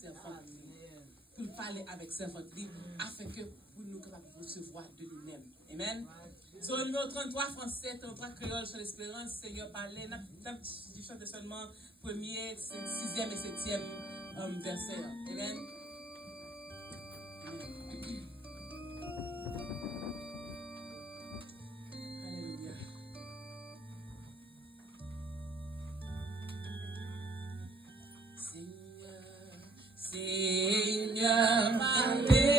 servante, pour parler avec servante, afin que pour nous capables de recevoir de lui-même. Amen. Sur le numéro 33, français, 33 créole sur l'espérance, Seigneur parlait, je chante seulement premier, sixième et septième verset. Amen. Alléluia. Seigneur, parlez.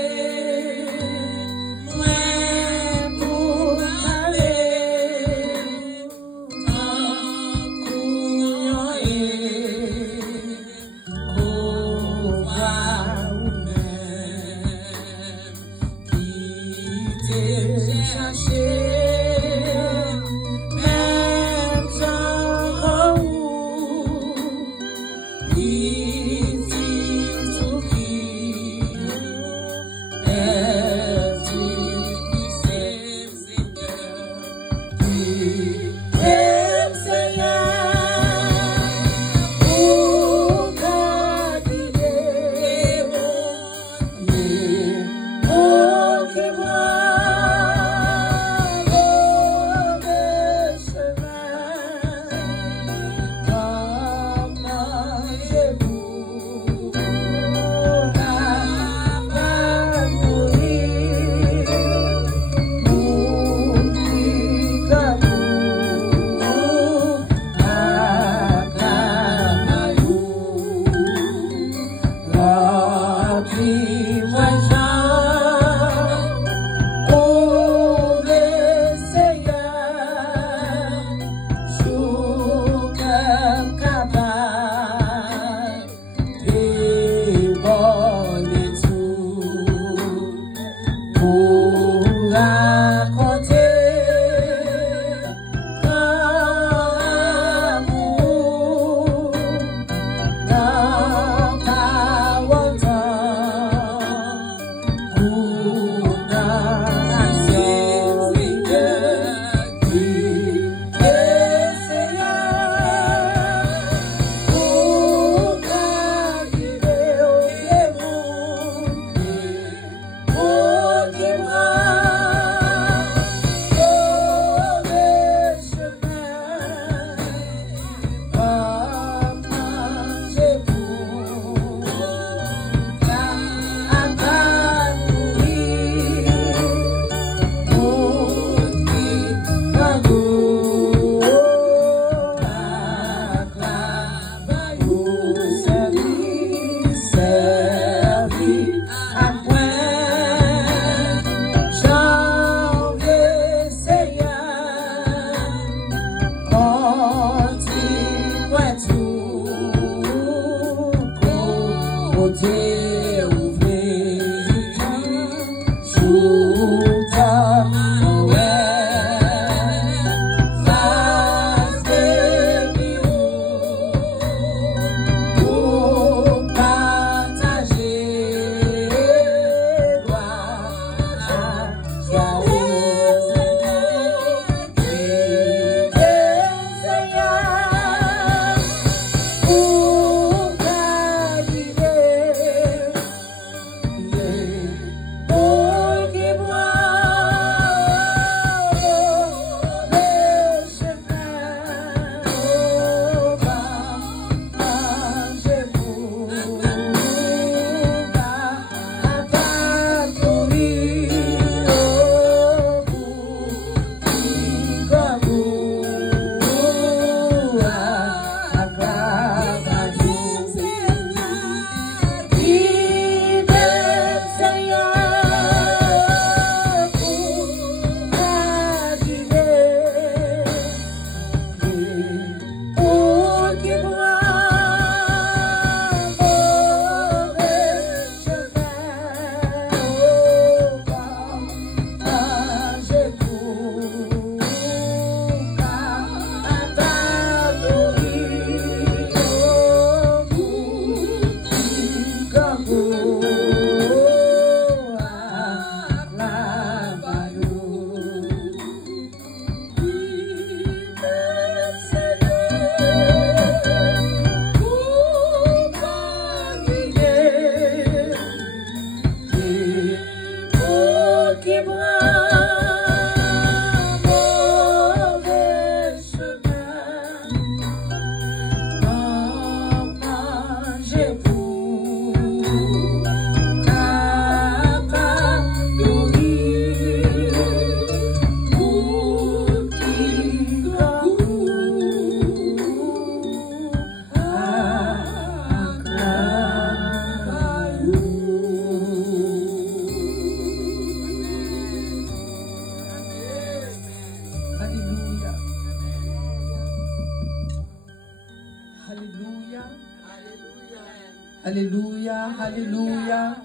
Alléluia, alléluia,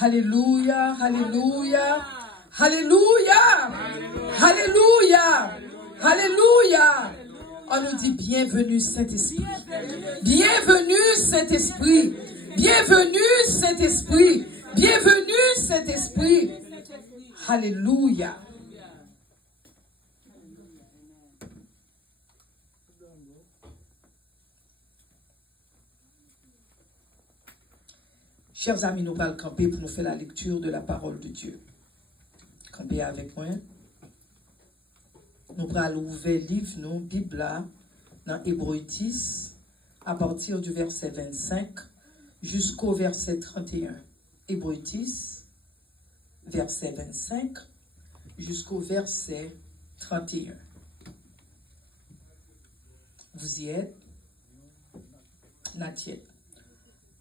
alléluia, alléluia, alléluia, alléluia, alléluia. On nous dit bienvenue Saint-Esprit, bienvenue Saint-Esprit, bienvenue Saint-Esprit, bienvenue Saint-Esprit. Alléluia. Chers amis, nous allons camper pour nous faire la lecture de la parole de Dieu. Campez avec moi. Nous allons ouvrir le livre, nous, Bible, là, dans Hébreux 10, à partir du verset 25 jusqu'au verset 31. Hébreux 10, verset 25 jusqu'au verset 31. Vous y êtes? Nathiel.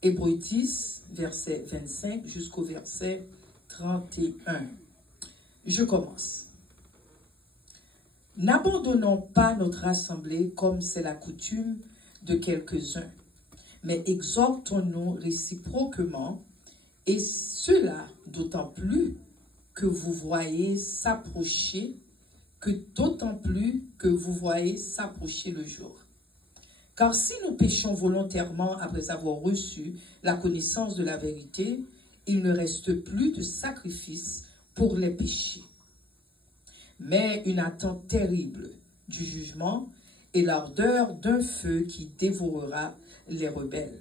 Hébreux 10, verset 25 jusqu'au verset 31. Je commence. N'abandonnons pas notre assemblée comme c'est la coutume de quelques-uns, mais exhortons-nous réciproquement, et cela d'autant plus que vous voyez s'approcher, le jour. Car si nous péchons volontairement après avoir reçu la connaissance de la vérité, il ne reste plus de sacrifice pour les péchés, mais une attente terrible du jugement et l'ardeur d'un feu qui dévorera les rebelles.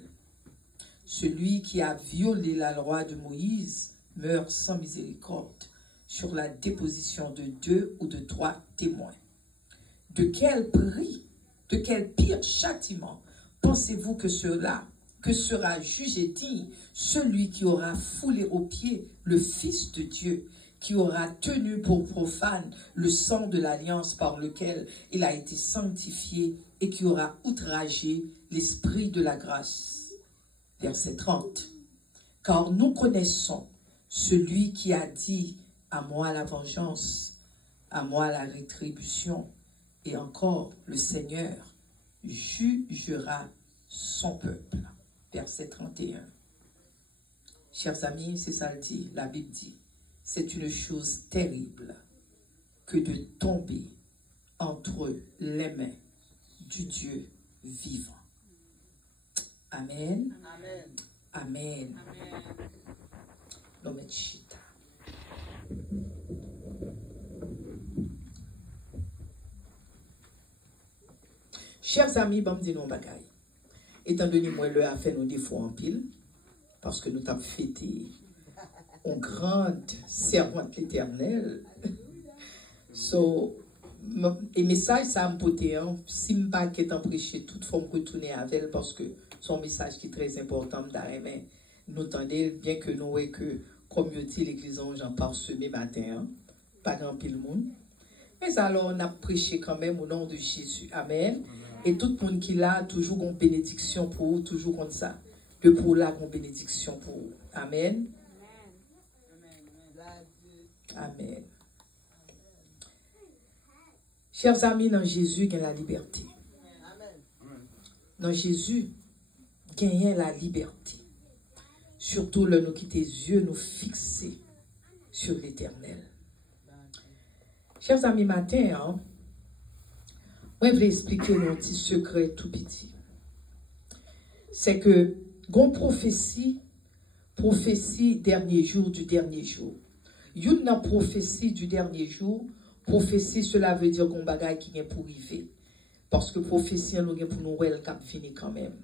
Celui qui a violé la loi de Moïse meurt sans miséricorde sur la déposition de 2 ou de 3 témoins. De quel pire châtiment pensez-vous que sera jugé digne celui qui aura foulé aux pieds le Fils de Dieu, qui aura tenu pour profane le sang de l'alliance par lequel il a été sanctifié et qui aura outragé l'esprit de la grâce. Verset 30. Car nous connaissons celui qui a dit « À moi la vengeance, à moi la rétribution » et encore le Seigneur jugera son peuple. Verset 31. Chers amis, c'est ça le dit, la Bible dit. C'est une chose terrible que de tomber entre les mains du Dieu vivant. Amen. Amen. Amen. Amen. Chers amis, bon me non bagaille. Étant donné moi le a fait nous des fois en pile, parce que nous t'avons fêté une grande servante l'éternel. Et message ça me poté, si je pas qu'étant prêché, toute forme retourner avec elle, parce que son message qui est très important, mais nous tendez bien que nous voyons que, comme je dis, l'église j'en parle ce matin, pas grand pile monde. Mais alors, on a prêché quand même au nom de Jésus. Amen. Et tout le monde qui l'a, toujours une bénédiction pour vous, toujours comme ça. De pour là, une bénédiction pour vous. Amen. Amen. Chers amis, dans Jésus, il y a la liberté. Dans Jésus, il y a la liberté. Surtout, là, nous quitter les yeux, nous fixer sur l'éternel. Chers amis, matin, moi, je vais expliquer un petit secret tout petit. C'est que, gon prophétie dernier jour du dernier jour. Une prophétie du dernier jour, prophétie, cela veut dire qu'on bagaille qui vient pour arriver. Parce que prophétie, nous avons pour nous, elle cap fini quand même.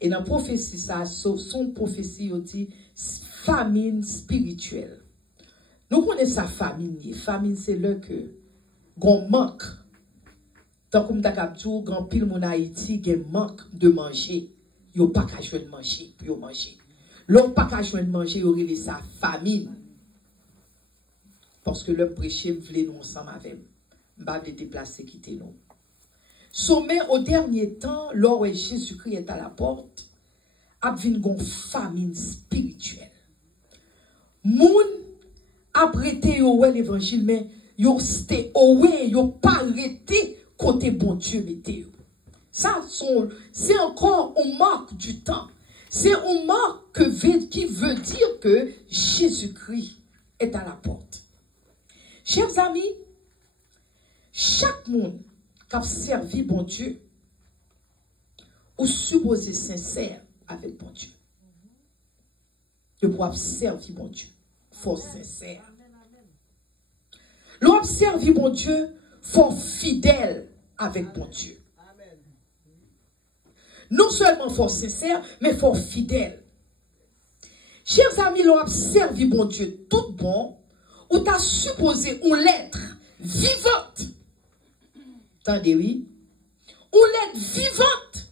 Et dans prophétie, ça, son prophétie, on dit, famine spirituelle. Nous connaissons sa famine. Famine, c'est là que, gon manque. Tant comme t'as capté, grand pile mon Haïti, gen manque de manger. yo pas qu'à joindre manger, pour manger. L'homme pas qu'à joindre manger, yo relé sa famine. Parce que l'homme prêché, voulait nous ensemble avec nous. M'ba de déplacer, quitter nous. Sommet au dernier temps, lors où Jésus-Christ est à la porte, a vu une famine spirituelle. Moun a prêté l'évangile, mais yo c'était yo pas arrêté côté bon Dieu mettez. Ça, c'est encore une marque du temps. C'est une marque qui veut dire que Jésus-Christ est à la porte. Chers amis, chaque monde qui a servi bon Dieu, ou supposé sincère avec bon Dieu. Je peux servir bon Dieu, faut sincère. L'on servir bon Dieu, faut fidèle avec bon Dieu. Non seulement faut sincère, mais faut fidèle. Chers amis, l'on servir bon Dieu tout bon, ou t'as supposé une lettre vivante. Attendez, oui. Une lettre vivante.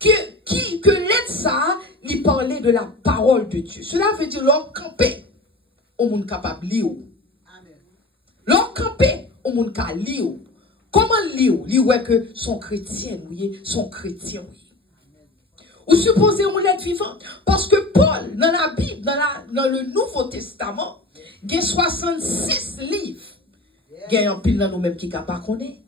Que lettre ça, lui parlait de la parole de Dieu. Cela veut dire l'on camper au monde capable de lire. L'on camper au monde capable de lire. Comment lire? Lire que son chrétien, oui, son chrétien, oui. Ou supposez une lettre vivante. Parce que Paul, dans la Bible, dans le Nouveau Testament, il y a 66 livres. Il y a un pile dans nous-mêmes qui ne pas connaître.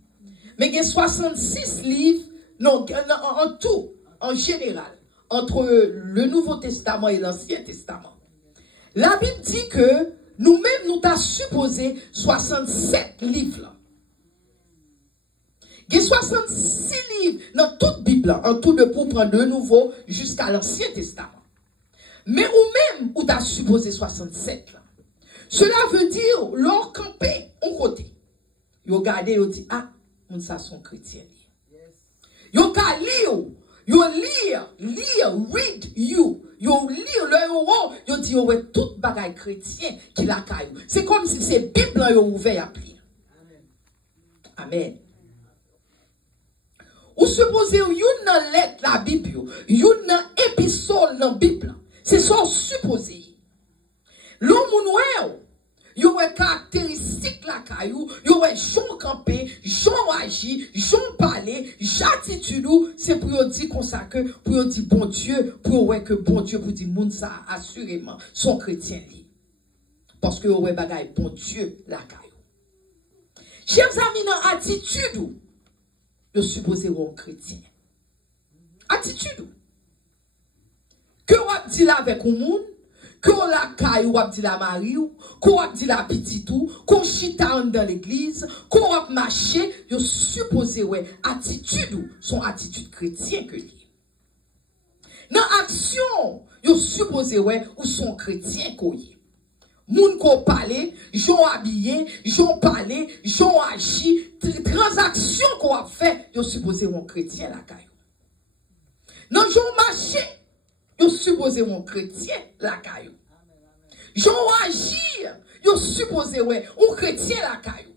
Mais il y a 66 livres, non, en tout, en général, entre le Nouveau Testament et l'Ancien Testament. La Bible dit que nous-mêmes, nous t'avons supposé 67 livres. Là. Il y a 66 livres dans toute Bible, en tout de pour prendre de nouveau jusqu'à l'Ancien Testament. Mais ou même, ou t'as supposé 67 là. Cela veut dire, leur camper, on côté. Yo gardé, yo dit, ah, on ça sont chrétiens. Yo ka lire, yo lire, read you. Yo lire, yo dit, yo ouais, tout bagay chrétien qui la caillou. C'est comme si c'est Bible yo ouvert à plier. Amen. Ou supposez, yon nan lettre la Bible, yon nan épisode dans Bible. C'est ça supposé. L'homme moun yo wè caractéristique la caillou, yo wè jon campé, jon agi, jon parler, j'attitude c'est pour yo dire comme ça que pour yo dire bon Dieu, pour wè que bon Dieu pour dire moun ça assurément son chrétien li. Parce que yo wè bagay bon Dieu la caillou. Chers amis dans attitude yo supposé un chrétien. Attitude. Que wap dit la avec un moun, que la caille wap dit la mari, que wap dit la petite ou, qu'on chita dans l'église, qu'on wap marcher, yo supposé ouais attitude son attitude chrétienne que li. Dans action, yo supposé ouais ou son chrétien koye. Moun ko parler, jon habillé, jon parler, jon agi, transaction qu'on a fait, yo supposé un chrétien la caille. Dans jon marché, yo supposé un chrétien la caillou. Jon agir, yo supposé ouais, un chrétien la caillou.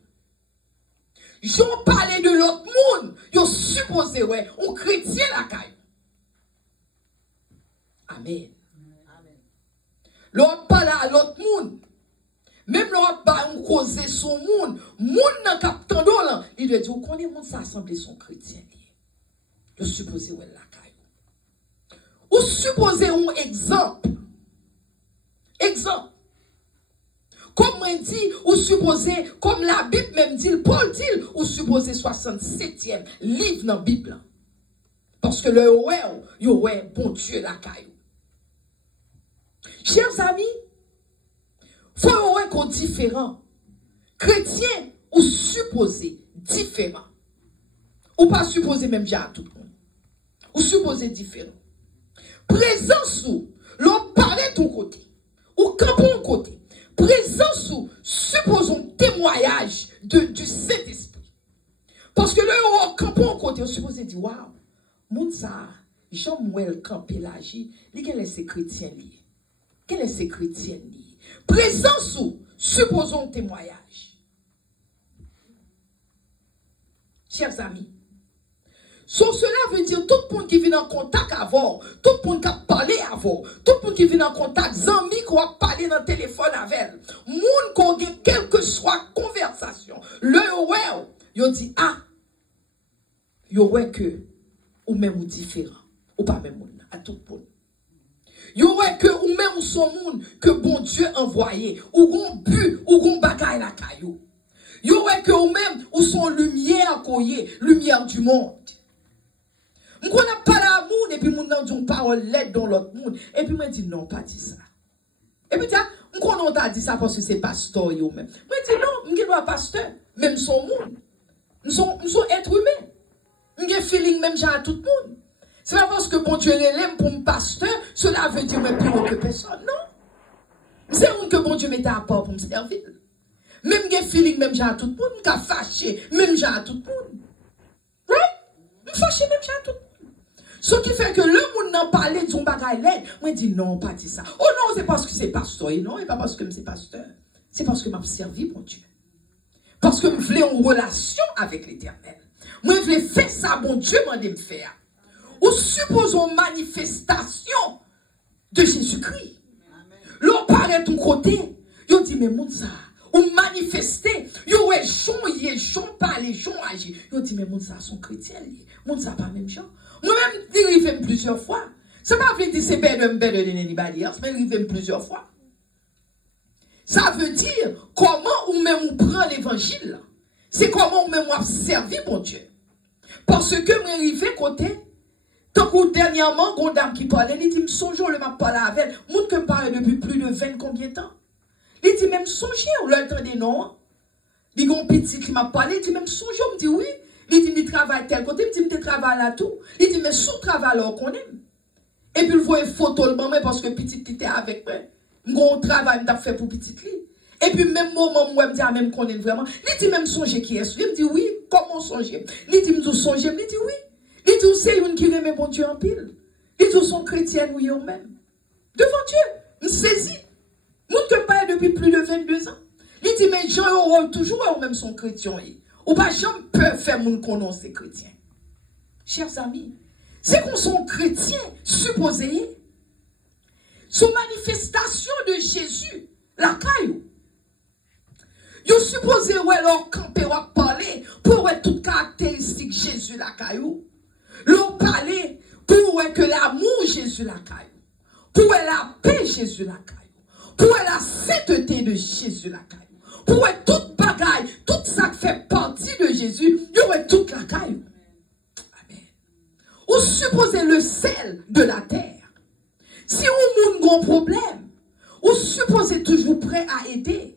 Jon parler de l'autre monde, yo supposé ouais, un chrétien la caillou. Amen. L'autre parle à l'autre monde. Même l'autre parle on cause son monde. Monde dans captant là, il doit dire, vous connaissez monde ça assemblée son chrétien. Yo supposé ouais la caillou. Ou supposez un exemple. Exemple. Comme on dit, ou supposez, comme la Bible même dit, Paul dit, ou supposez 67e livre dans la Bible. Parce que le ouais, bon Dieu la caillou. Chers amis, faut qu'on différent. Chrétien ou supposé différent. Ou pas supposé même déjà à tout le monde. Ou supposé différent. Présence ou, l'on parlait ton côté, ou campon côté. Présence ou, supposons témoignage du Saint-Esprit. Parce que le campon côté, on suppose dire, waouh, moun ça, Jean-Mouel campé l'agi, quel est ce chrétien lié? Quel est ce chrétien lié? Présence ou, supposons témoignage. Chers amis, So, cela veut dire tout le monde qui vient en contact avec, tout le monde qui a parlé avec, tout le monde qui vient en contact, zami qui a parlé dans le téléphone avec, monde qui a quelle que soit conversation, le yo dit, ah, yo ouais que, ou même ou différent, ou pas même monde, à tout le monde. Yo ouais que, ou même ou son monde, que bon Dieu envoyé, ou gon but, ou gon bagaille la caillou. Yo ouais que, ou même, ou son lumière koye, lumière du monde. M'on a pas l'amour, et puis moun nan dit une parole l'aide dans l'autre monde, et puis moi dit non, pas dit ça. Et puis tiens, m'on t'a dit ça parce que c'est pasteur yo même. Moi dit non, m'on pas pasteur, même son monde. Nous sommes êtres humains. Nous avons feeling même à tout le monde. C'est pas parce que bon Dieu l'aime pour un pasteur, cela veut dire plus haut que personne. Non. C'est un que bon Dieu mette à part pour me servir. Même j'ai feeling même à tout le monde, nous avons fâché même à tout le monde. Right? Nous fâché même à tout le monde. Ce qui fait que le monde n'a pas parlé de son bagage l'aide, moi dit non, pas dit ça. Oh non, c'est parce que c'est pasteur. Et non, et pas parce que c'est pasteur. C'est parce que m'a servi mon Dieu. Parce que je voulais une relation avec l'Éternel. Moi, je voulais faire ça, bon Dieu m'a dit me faire. Ou supposons manifestation de Jésus-Christ. L'on paraît ton côté, yo dit, mais moun ça, ou manifester, yo est Jean parler, Jean agir. Yo dit, mais moun ça, sont chrétiens, moun ça pas même gens. Moi-même, il arrive plusieurs fois. C'est pas vrai dire c'est better than anybody else, mais il arrive plusieurs fois. Ça veut dire comment ou même on prend l'évangile. C'est comment ou même on servi mon Dieu. Parce que moi arrivé côté, tant que dernièrement, une dame qui parlait, il dit, songe, le m'a parlé avec elle. Moun que me parle depuis plus de 20 combien de temps. Il dit, même songe, ou l'entendez non. Il dit, un petit qui m'a parlé, il dit, même songe, on me dit oui. Il dit, il travaille tel côté, il dit, il travaille là tout. Il dit, mais sous travail là, qu'on aime. Et puis il voit une photo le moment parce que petit était avec moi. Mon travail m'a fait pour petit lit. Et puis même moment où je me dis même qu'on est vraiment, il dit même songer qui est. Il me dit oui, comment songer? Il dit me songer, il dit oui. Il dit c'est une qui remet mon Dieu en pile. Il dit sont chrétiens ou eux-mêmes. Devant Dieu, me saisit. Moun que pas depuis plus de 22 ans. Il dit mais gens auront toujours eux même sont chrétiens. Ou pas jamais peut faire moun connaître ces chrétiens. Chers amis, c'est qu'on sont chrétiens supposés. Sous manifestation de Jésus, la caillou. Vous supposez ouais leur camper ou parler pour ouais toute caractéristique Jésus la caillou. Leur parler pour ouais que l'amour Jésus la caillou. Pour ouais la paix Jésus la caillou. Pour ouais la sainteté de Jésus la caillou. Pour ouais toute bagaille, tout ça qui fait partie de Jésus, vous ouais toute la caillou. Amen. Vous supposez le sel de la terre. Si on a un problème, vous supposez toujours prêt à aider.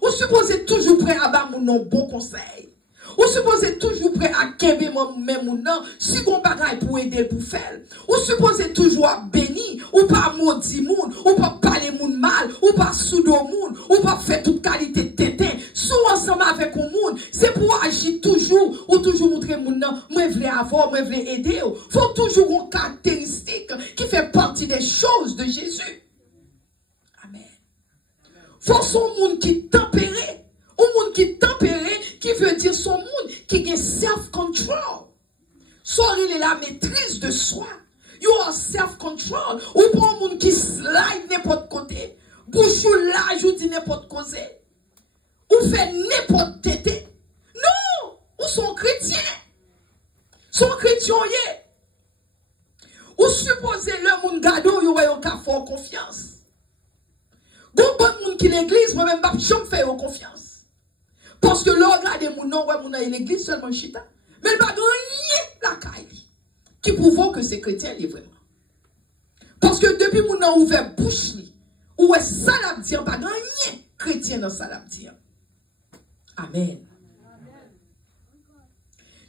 Vous supposez toujours prêt à avoir mon bon conseil. Vous supposez toujours prêt à kembe même mon nom, si on bagaille pour aider pour faire. Vous supposez toujours à bénir, ou pas maudit moun, ou pas parler moun mal, ou pas soudo moun, ou pas faire toute qualité de tétin. Sous ensemble avec un moun, c'est pour agir toujours, ou toujours montrer mon nom, moi je voulais avoir, moi je voulais aider. Faut toujours une caractéristique qui fait partie des choses de Jésus. Amen. Faut son monde qui tempéré. Un monde qui tempéré, qui veut dire son monde qui a self-control. Soit il est la maîtrise de soi. You are self-control. Ou pour un monde qui slide n'importe côté. Bouche ou large ou dit n'importe côté. Ou fait n'importe tété. Non! Ou sont chrétiens. Sont chrétiens, ou supposez le monde gado, you a fort confiance. Bon monde qui l'église, moi-même, pas jamais faire confiance. Parce que l'on regarde mon nom, mon l'église seulement chita. Mais il n'y a pas de la caille qui prouve que c'est chrétien, il est vraiment. Parce que depuis mon nom ouvert bouche, ou est ça la dire, pas de rien chrétien dans ça la dire. Amen.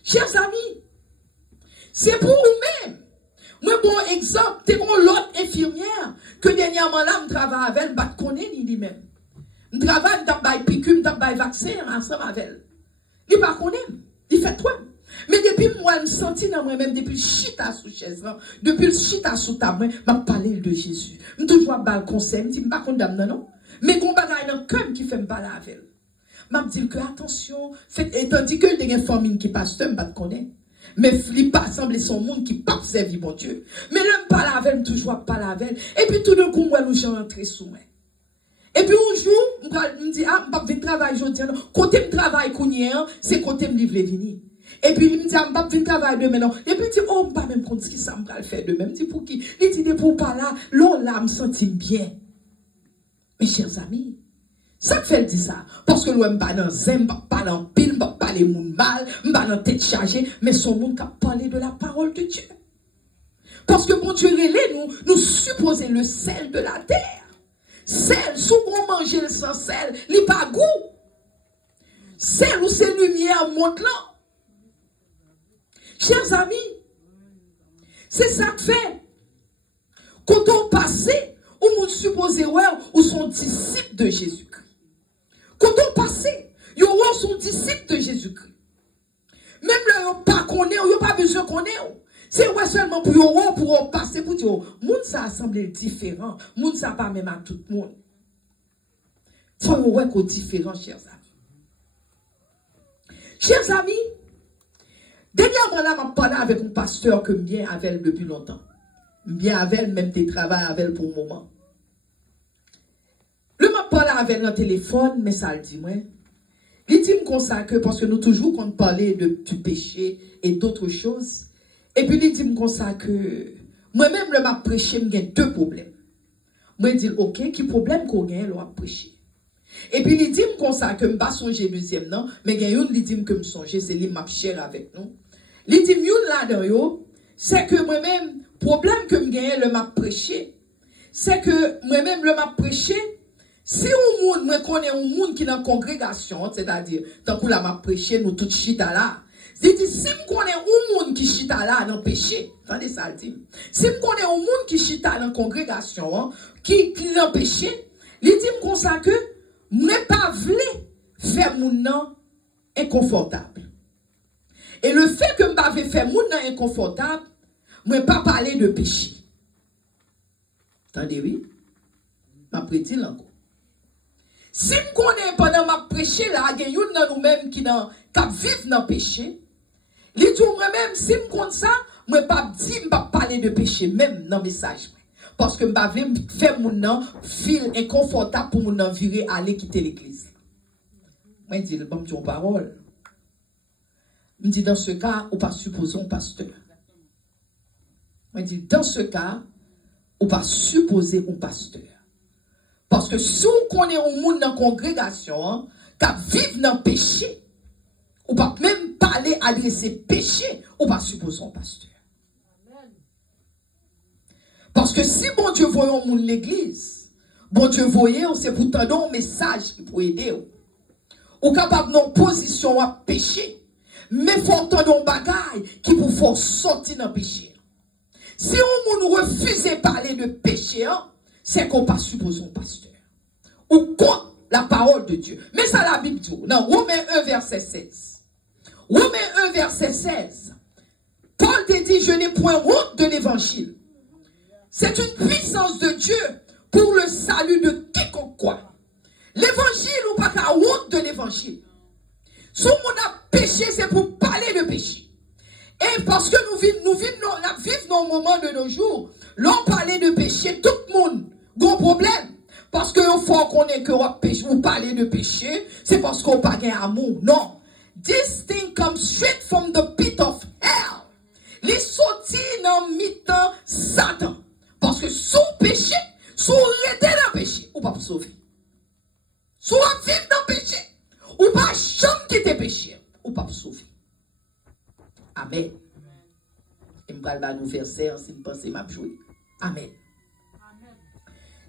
Chers amis, c'est pour vous-même. Moi, bon exemple, c'est pour l'autre infirmière que dernièrement là, je travaille avec elle, je connais lui-même. Je travaille, je travaille piqûre, je travaille vaccin ensemble avec elle. Il ne pas connaît, il fait toi. Mais depuis moi, je senti dans moi-même, depuis le chita sous chaise, depuis le chita sous ta main, je parle de Jésus. Je toujours parle de conseil, je ne dis pas condamné, non. Mais je parle dans le cœur qui fait me parler avec elle. Je dis que attention, et tandis que il y a une famille qui passe, je ne connais pas. Mais il pas semblé son monde qui pas servi bon Dieu. Mais l'homme pas la veille, toujours pas la veille. Et puis tout d'un coup, moi, nous j'en rentré sous moi. Et puis un jour, je me dis, ah, je vais travailler aujourd'hui. Côté je travaille, c'est côté me livre venir. Et puis il me dit, ah, je vais travailler demain. Et puis il dit, oh, je ne sais pas même compte ce que ça me va faire demain. Je me dis, pour qui? Il dit, pour pas là, là, je me sens bien. Mes chers amis, ça fait dire ça. Parce que l'homme pas dans zem, pas dans pile, pas les moun mal, pas dans tête chargée, mais son monde qui a parlé de la parole de Dieu. Parce que bon Dieu relève nous supposer le sel de la terre. Sel, sous on mange le sans sel, il n'y a pas goût. Sel ou c'est lumière monte là. Chers amis, c'est ça que fait. Quand on passe, on suppose ou sont disciples de Jésus-Christ. Quand on passe, ils sont disciples de Jésus-Christ. Même là, ils pas connaît, ils pas besoin qu'on ait. C'est seulement pour passer pour dire, monde ça semble différent, monde ça pas même à tout le monde. Faut voir qu'on différent, chers amis. Chers amis, dernièrement là, je parlé avec un pasteur que bien avec depuis longtemps. Bien avec même des travails avec pour le moment. Le m'a parlé avec le téléphone, mais ça le dit moi. Il dit comme ça que parce que nous toujours quand parler du péché et d'autres choses. Et puis, il dit comme ça que moi-même, le m'a prêché, j'ai deux problèmes. Moi, il dit, ok, qui problème qu'on gagne, le m'a prêché. Et puis, il dit comme ça que je ne pas songer deuxième, non, mais il dit que je songer, c'est lui m'a cher avec nous. Il dit, là-dedans, c'est que moi-même, problème que je gagne, le m'a prêché, c'est que moi-même, le m'a prêché, si on monde, moi, connais un monde qui est dans la congrégation, c'est-à-dire, tant que la m'a prêché, nous tout chita là. Il dit, si je connais un monde qui chita là dans le péché, attendez ça, il dit, si je connais un monde qui chita dans la congrégation, qui est dans le péché, il dit comme ça que, je ne pas voulu faire mon nom inconfortable. Et le fait que je ne vais faire mon nom inconfortable, je ne pas parler de péché. Attendez, oui? Je prêté encore. Si je connais pendant ma prêcher là, il y a une nous-mêmes qui vivent dans le péché. Les tout moi-même, si je compte ça, je ne vais pas dire, je ne vais pas parler de péché, même dans le message. Parce que je vais faire mon nom, fil inconfortable pour mon nom virer, aller quitter l'église. Moi, je dis, le bon Dieu, parole. Je dis, dans ce cas, ou pas supposons pasteur. Moi, je dis, dans ce cas, ou pas supposer un pasteur. Parce que si on connaît un monde dans la congrégation, qui vit dans le péché, ou pas même parler, adresser péché, ou pas supposer un pasteur. Parce que si bon Dieu voyait au monde l'église, bon Dieu voyait, c'est pour te donner un message qui peut aider. Ou capable non position à péché, mais faut te donner un bagage qui peut faire sortir dans le péché. Si on nous refuse de parler de péché, c'est qu'on pas supposé un pasteur. Ou contre la parole de Dieu. Mais ça la Bible dit, dans Romains 1 verset 16. Romains 1 verset 16. Paul te dit, je n'ai point honte de l'évangile. C'est une puissance de Dieu pour le salut de quiconque croit. L'évangile ou pas qu'à honte de l'évangile. Si on a péché, c'est pour parler de péché. Et parce que nous vivons dans le moment de nos jours, l'on parlait de péché, tout le monde a un problème. Parce que faut qu'on ait que vous parlez de péché, c'est parce qu'on n'a pas d'amour. Non. This thing comes straight from the pit of hell. Les sorties dans le mi-temps Satan. Parce que sous péché, sous rester dans le péché, ou pas sauver. Sous vivre dans le péché, ou pas jamais quitter péché, ou pas sauver. Amen. Et je vais nous verser si vous pensez m'a jouer. Amen.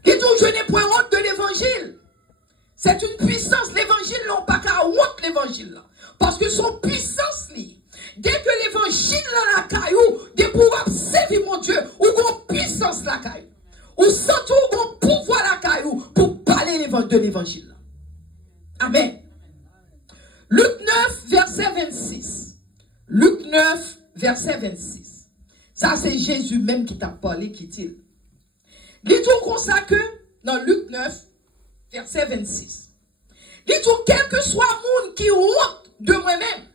Et tout, je n'ai point honte de l'évangile. C'est une puissance. L'évangile, non pas qu'à honte l'évangile. Parce que son puissance, dès que l'évangile la caillou, dès pouvoir servir mon Dieu, ou qu'on puissance la caillou, ou surtout qu'on pouvoir la caillou pour parler de l'évangile. Amen. Luc 9, verset 26. Luc 9, verset 26. Ça, c'est Jésus même qui t'a parlé, qui dit. Dit tout comme ça que, dans Luc 9, verset 26. Dit tout, quel que soit le monde qui honte de moi-même,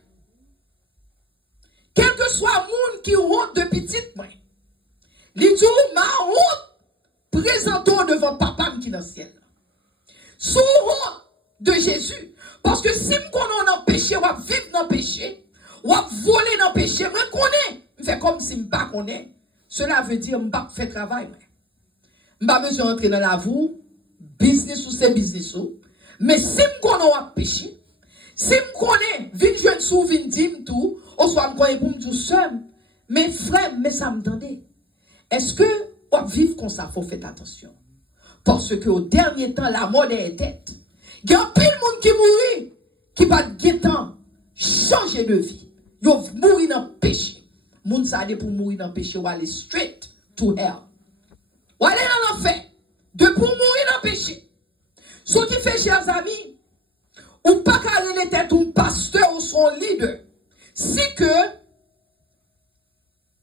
quel que monde qui honte de petite moi. Il dit, ma honte, présentons devant papa qui est dans le ciel. Sous honte de Jésus. Parce que si on est dans le péché, on va vivre dans le péché, on va voler dans le péché, on connaît. On fait comme si on ne connaît pas. Cela veut dire qu'on ne fait pas travail. On n'a pas besoin d'entrer dans la voie, business ou c'est business. Mais si on connaît un péché, si on connaît, vite jeune sous, vite dim tout, on soit on pour me dire seul. Mais frère, mais ça me donne. Est-ce que on vivre comme ça, il faut faire attention. Parce que au dernier temps, la mort est tête. Il y a plein de monde qui mourit, qui va guettant changer de vie. Ils vont mourir dans le péché. Moun sa de pour mourir dans le péché, ou aller straight to hell. Ou aller dans l'enfer. De pour mourir dans le péché. Ce qui fait, chers amis, ou pas qu'à les têtes un pasteur ou son leader. Si que,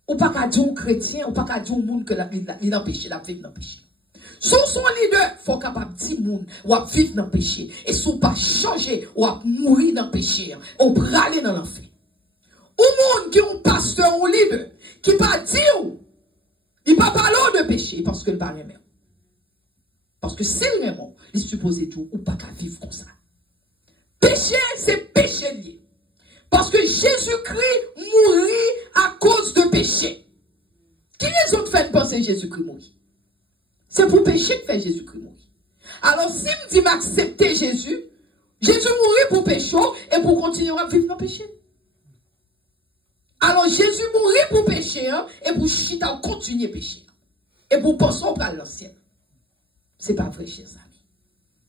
ou pas qu'à dire un chrétien, ou pas qu'à dire un monde que il a péché, la vivre dans le péché. Sous son leader, il faut capable de dire moun, ou à vivre dans le péché. Et si ou pas changer, ou à mourir dans le péché, ou braler dans l'enfer. Ou monde qui est un pasteur ou leader, qui pas dire, il pas parler de péché, parce que il pas même. Parce que c'est vraiment, il est supposé dire, ou pas qu'à vivre comme ça. Péché, c'est péché lié. Parce que Jésus-Christ mourit à cause de péché. Qui les autres fait penser Jésus-Christ mourit? C'est pour péché que fait Jésus-Christ mourir. Alors, si me dit m'accepter Jésus, Jésus mourit pour péché et pour continuer à vivre dans le péché. Alors, Jésus mourit pour péché et pour chita continuer à pécher. Et pour penser au pral l'ancien. C'est pas vrai, chers amis.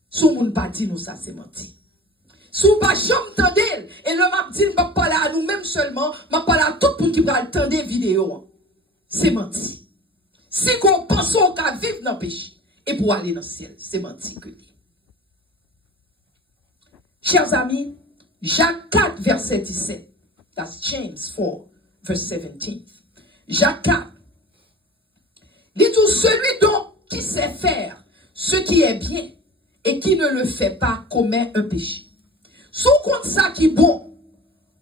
Si on ne pas dit nous ça, c'est menti. Si on ne pas jamais entendre, et le m'a dit, m'a parlé à nous-mêmes seulement, m'a parlé à tout le monde qui va entendre des vidéos. C'est menti. Si qu'on pense qu'on va vivre dans le péché et pour aller dans le ciel, c'est menti que dit. Chers amis, Jacques 4, verset 17. That's James 4, verse 17. Jacques 4. Il dit celui donc qui sait faire ce qui est bien et qui ne le fait pas commet un péché. Si on compte ça qui est bon,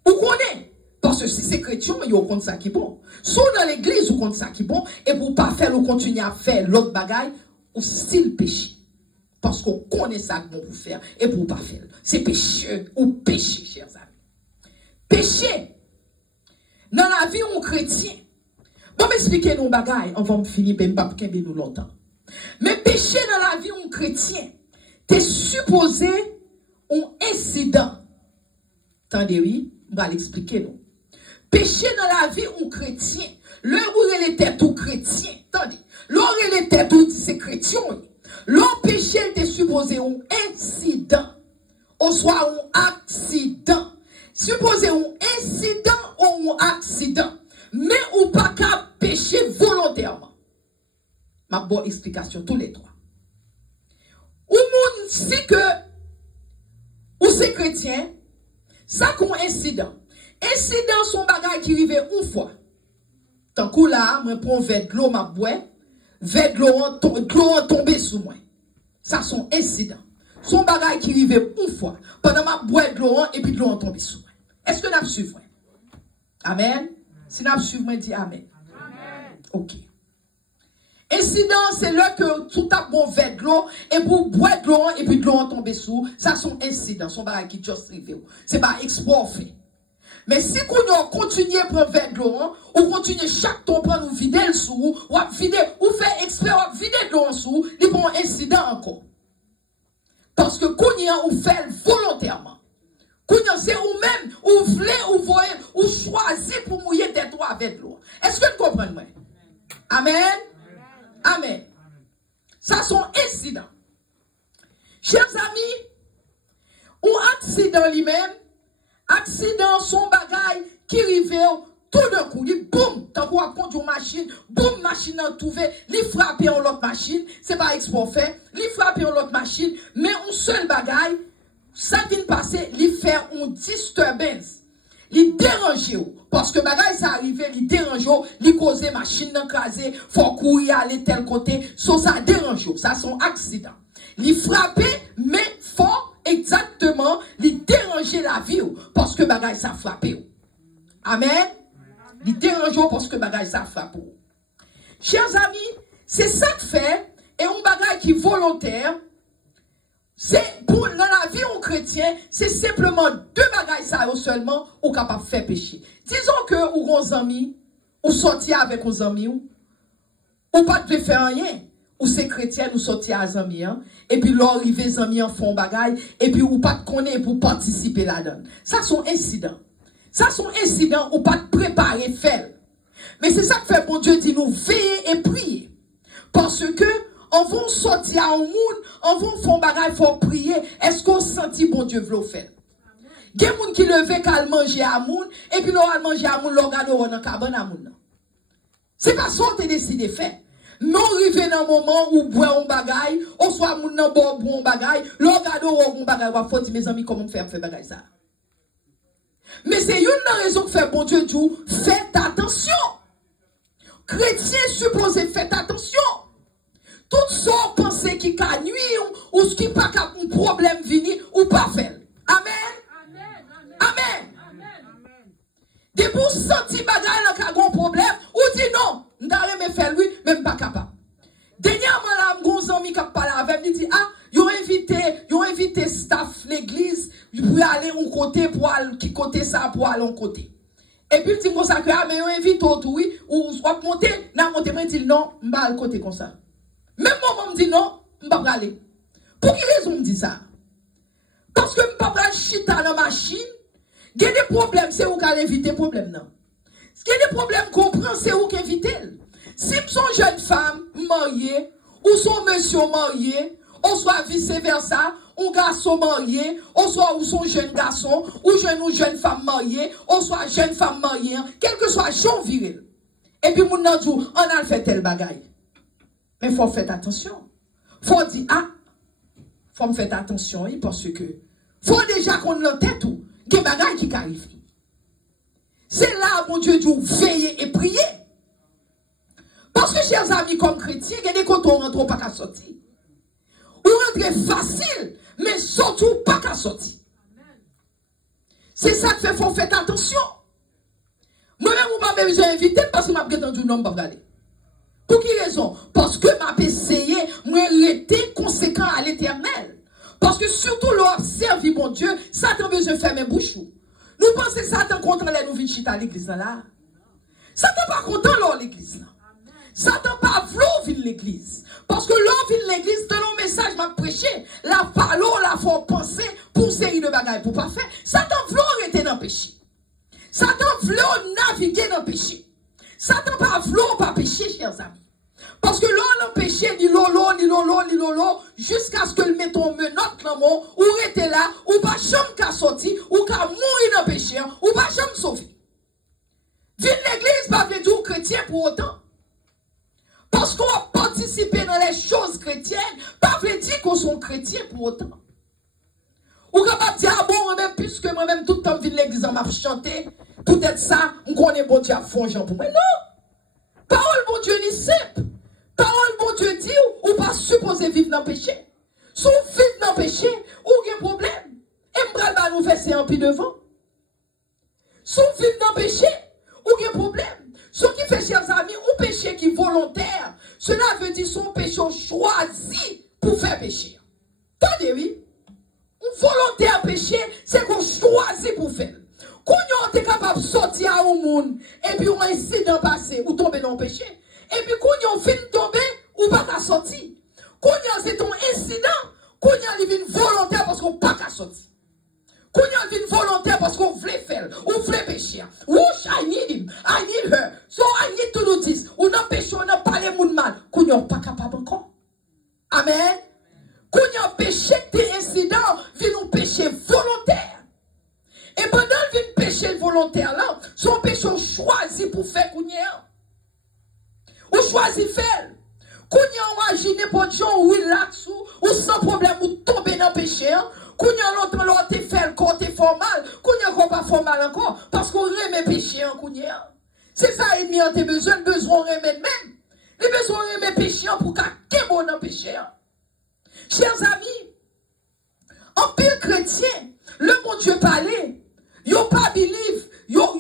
on connaît. Parce que si c'est chrétien, il y a compte ça qui est bon. Si on dans l'église, on compte ça qui est bon. Et pour pas faire, on continue à faire l'autre bagaille, ou style péché. Parce qu'on connaît ça que bon pour faire et pour pas faire. C'est péché ou péché, chers amis. Péché. Dans la vie, on chrétien. Bon, m'expliquer nos bagailles. On va me finir, ben, pas nous longtemps. Mais péché dans la vie, on chrétien. T'es supposé un incident. Attendez, oui, on va l'expliquer, non. Péché dans la vie, on chrétien. Le où il était tout chrétien. Attendez. L'or il était tout, c'est chrétien. L'or péché était supposé un incident. Ou soit un accident. Supposé un incident ou un accident. Mais ou pas qu'à pécher volontairement. Ma bonne explication, tous les trois. Ou moun si que, ou c'est chrétien, ça qu'on incident. Incident son bagage qui arrive une fois. Tant que là, je prends verre de l'eau, ma bois, verre de l'eau tombé sous moi. Ça son incident. Son bagage qui arrive une fois. Pendant ma bois de l'eau, et puis de l'eau tombé sous moi. Est-ce que nous suivons? Amen. Si nous suivons, dit Amen. Amen. Ok. Incident, c'est là que tout a bon verre de l'eau, et pour boire de l'eau, et puis de l'eau tombé sous. Ça son incident. Son bagage qui just arrive. C'est pas export fait. Mais si vous continuez à prendre verre de l'eau, ou continuez chaque temps prendre ou vider le sous, ou vider, ou faire exprès, ou vider de l'eau en sous, il prend un incident encore. Parce que Kounia ou fait volontairement. Kounia c'est ou même, ou voulez, ou voyez, ou choisir pour mouiller des doigts avec l'eau. Est-ce que vous comprenez moi? Amen. Amen. Ça sont incidents. Chers amis, ou accident lui-même, accident, son bagage qui arrive tout d'un coup, il boum, tant qu'on a conduit une machine, boum, machine en trouvé, il frappe en l'autre machine, c'est pas export fait, il frappe en l'autre machine, mais un seul bagage, ça vient passer, il fait une disturbance, il dérange, parce que bagage ça arrive, il dérange, il cause machine d'encraser, faut courir aller tel côté, ça dérange, ça son accident. Il frappe, mais fort, exactement, il déranger la vie, parce que bagage ça frappe. Amen. Il dérange parce que bagage ça frappe. Chers amis, c'est ça que fait, et un bagage qui est volontaire, c'est pour, dans la vie en chrétien, c'est simplement deux bagages ça seulement, ou capable de faire péché. Disons que, ou on amis, ou sortir avec nos amis, ou pas de faire rien, ou c'est chrétien, ou sortir avec amis, hein, et puis leur arriver les amis en font bagaille, et puis ou pas de connaître pour participer là-dedans. Ça sont incidents. Ça sont incidents ou pas de préparer faire. Mais c'est ça que fait bon Dieu dit nous veiller et prier. Parce que, on va sortir à un monde, on va faire bagaille, il faut prier. Est-ce qu'on sentit bon Dieu veut le faire? Il y a des gens qui levent qu'à manger à moun, et puis l'on manger à moun, l'on regarde dans la cabane à moun. C'est pas ça que tu décidé de faire. Non, arrivé dans un moment où boire un bagaille, on soit moun nan boire un bagaille, l'on regarde un bagaille, on faut dire mes amis comment faire bagaille ça. Mais c'est une raison que fait bon Dieu dit, faites attention. Chrétien supposé faites attention. Tout ça pensée qui a nuit ou ce qui pas un problème vini ou pas faire. Amen. Amen. Des pour sentir bagaille là qui a un problème ou dit non, m'dare me faire lui même pas capable. Dernièrement là, mon ami qui a parlé avec lui dit ah, ils ont invité staff l'église pour aller un côté pour aller qui côté ça pour aller un côté. Et puis il dit ça que ah mais ils ont invité tout oui ou soit monter, n'a monter mais dit non, m'pa le côté comme ça. Même moi me dit non, m'pa pas aller. Pour quelle raison me dit ça? Parce que m'pa pas chita dans machine, il y a des problèmes, c'est où qu'elle invite problème non. Il y a des problèmes comprend c'est où qu'elle invite. Si son jeune femme mariée ou son monsieur marié, on soit vice-versa, un garçon marié, on soit ou son jeune garçon, ou jeune femme mariée, on soit jeune femme mariée, quel que soit son viril. Et puis, mon nan dit, on a fait tel bagaille. Mais il faut faire attention. Il faut dire, ah, il faut me faire attention, parce que, faut déjà qu'on ait tête tout, des bagailles qui arrivent. C'est là, mon Dieu, dit, veiller et prier. Parce que, chers amis, comme chrétiens, il y a des côtés où on rentre pas qu'à sortir. Ou rentrer facile, mais surtout pas qu'à sortir. C'est ça que fait, faut faire attention. Moi-même, vous m'avez besoin d'inviter parce que m'a entendu non pas regarder. Pour quelle raison? Parce que m'a essayé, moi, rester conséquent à l'éternel. Parce que surtout, leur servi bon Dieu, Satan besoin de faire mes bouches. Nous pensons que Satan contre les nouveaux chita à l'église là. Satan pas content là l'église là. Satan pas voulu l'église. Parce que l'on vient l'église, dans le message m'a prêché, la parole, la faut penser pour série de bagailles pour pas faire. Satan veut arrêter dans le péché. Satan veut naviguer dans le péché. Satan pas voulu pas pécher, chers amis. Parce que l'on a péché, ni lolo, jusqu'à ce que le metton menotte dans mon, ou rester là, ou pas chambre qu'à sortir, ou qu'à mourir dans le péché, ou pas chambre sauver. Vine l'église, pas veut dire chrétien pour autant. Parce qu'on a participé dans les choses chrétiennes, pas veut dire qu'on sont chrétiens pour autant. Ou capable de dire, ah bon, moi-même, puisque moi-même, tout le temps, vine l'église, on m'a chanté, peut-être ça, on connaît bon Dieu à fond, Jean pour moi. Non! Parole bon Dieu n'est simple. Parole bon Dieu dit, ou pas supposé vivre dans le péché. Si on vit dans le péché, ou il y a un problème. Et m'bral va nous verser un pied devant. Si on vit dans le péché, ou il y a un problème. Ce qui fait, chers amis, un péché qui est volontaire, cela veut dire son péché choisi pour faire péché. Attendez, oui. Un volontaire péché, c'est qu'on choisit pour faire. Quand on est capable de sortir à un monde, et puis on a un incident passé, ou tomber dans le péché, et puis quand on finit de tomber, ou pas qu'à sortir. Quand c'est ton incident, quand on est volontaire parce qu'on pas qu'à sortir. Quand on est volontaire parce qu'on voulait faire, on voulait pécher. Wish I need him, I need her, so I need to do this. On a péché, on a parlé de mal. Quand on n'est pas capable encore. Amen. Quand on a péché des incidents, vient un péché volontaire. Et pendant le péché volontaire là, son péché choisi pour faire Kounia. Ou choisi faire. Kounia imagine pour Dieu ou relax ou sans problème ou tomber dans le péché. Kounia l'autre te fait quand te fait mal. Kounia qu'on pas fait mal encore parce qu'on remet péché en Kounia. C'est ça ennemi a besoin remettre même. Les besoins remettre péché pour qu'à bon dans le péché. Chers amis, en pile chrétien, le bon Dieu parlait. Yo pas believe, yo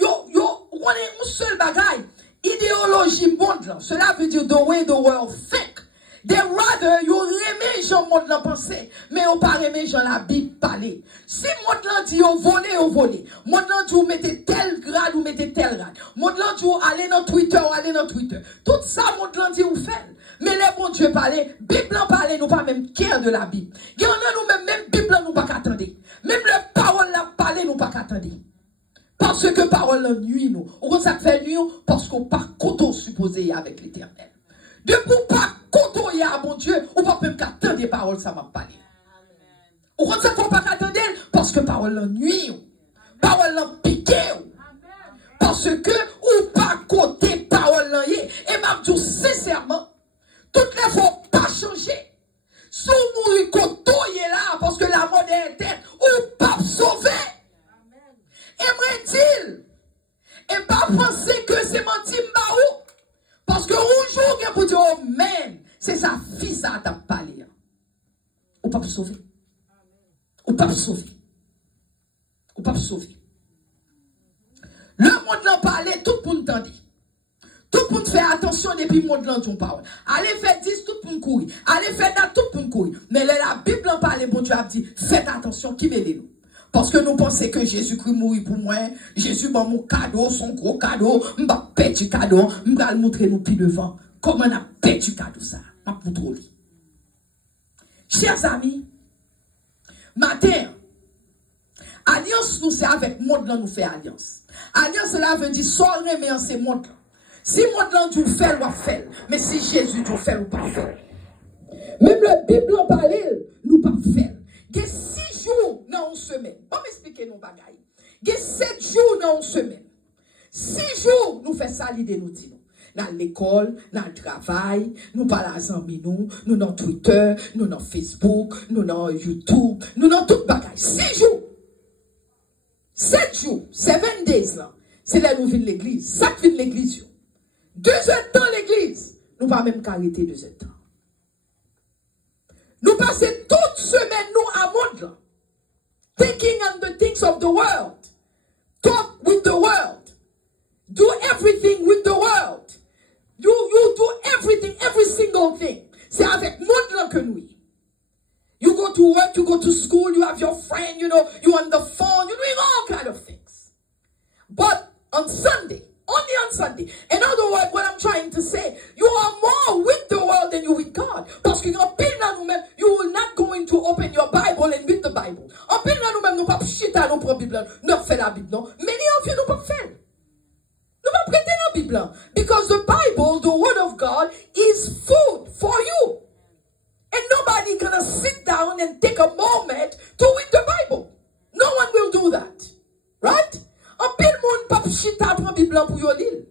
connaît un seul bagaille. Idéologie monde, cela veut dire the way the world think. They rather you remet Jean monde la pensée, mais on pas remet Jean la Bible parler. Si monde là dit on volé, monde là dit vous mettez tel grade, vous mettez tel grade. Monde là dit vous allez dans Twitter, Tout ça monde là dit vous fait. Mais les bon Dieu parler, Bible en parler, nous pas même care de la Bible. Il y en a nous même Bible nous pas qu'attendre. Même les paroles la parler nous pas qu'attendre. Parce que parole la nuit nous. Ou ça fait nuit parce qu'on pas côté supposé avec l'Éternel. De pour pas côtoyer à mon Dieu, ou pas même qu'attendre des paroles, ça m'a parlé. Ou quand ça faut pas qu'attendre, parce que parole la nuit, parole la piqué, parce que ou pas côté parole la yé, et m'a dit sincèrement, toutes les fois pas changer. Si vous mourrez côtoyer là, parce que la mode est interne, ou pas sauver. Et moi dit, et pas penser que c'est menti m'baou. Parce que un jour, il pour dire, oh man, c'est sa fille, ça t'a parlé. Ou pas sauver. Ou pas sauver. Ou pas sauver. Le monde l'a parlé, tout le monde t'en dit. Tout le monde fait attention depuis le monde l'a dit parole. Allez faire 10, tout le monde courir. Allez faire date, tout le monde courir. Mais la Bible en parle, bon Dieu a dit, faites attention, qui mêlez-nous. Parce que nous pensons que Jésus-Christ mourit pour moi. Jésus m'a mon cadeau, son gros cadeau. M'a petit cadeau. M'a le montrer nous plus devant. Comment on a petit cadeau ça? M'a montré. Chers amis, matin, alliance nous c'est avec monde là nous fait alliance. Alliance cela veut dire soit remet c'est monde là. Si monde là nous fait, on fait. Mais si Jésus nous fait, on pas faire. Même la Bible en parle, nous pas faire. Il y a 6 jours dans une semaine. On m'expliquer nos bagailles. Il y a 7 jours dans une semaine. 6 jours, nous faisons ça, l'idée nous dit. Dans l'école, dans le travail, nous parlons à amis, nous dans Twitter, nous dans Facebook, nous dans YouTube, nous dans toute bagaille. 6 jours. 7 jours, 7 days là. C'est là nous venons l'église. Ça vient de l'église. 2 heures dans l'église. Nous pas même qu'arrêter 2 heures de temps. Nous passons toute semaine, nous, à monde, thinking on the things of the world. Talk with the world. Do everything with the world. You do everything, every single thing. C'est avec monde que nous. You go to work, you go to school, you have your friend, you know, you on the phone, you're doing all kind of things. But on Sunday, only on Sunday. In other words, what I'm trying to say, you are more with the world than you with God. Parce que en pile dans nous-mêmes, you will not going to open your Bible and read the Bible. En pile dans nous-mêmes, nous pas chita nous propre Bible, nous fait la Bible, non. Mais les enfants nous pas faire. Nous pas prêter la Bible. Because the Bible, the Word of God, is food for you. And nobody gonna sit down and take a moment to read the Bible. No one will do that. Right? En pile monde pas chita prend Bible pour yo lire.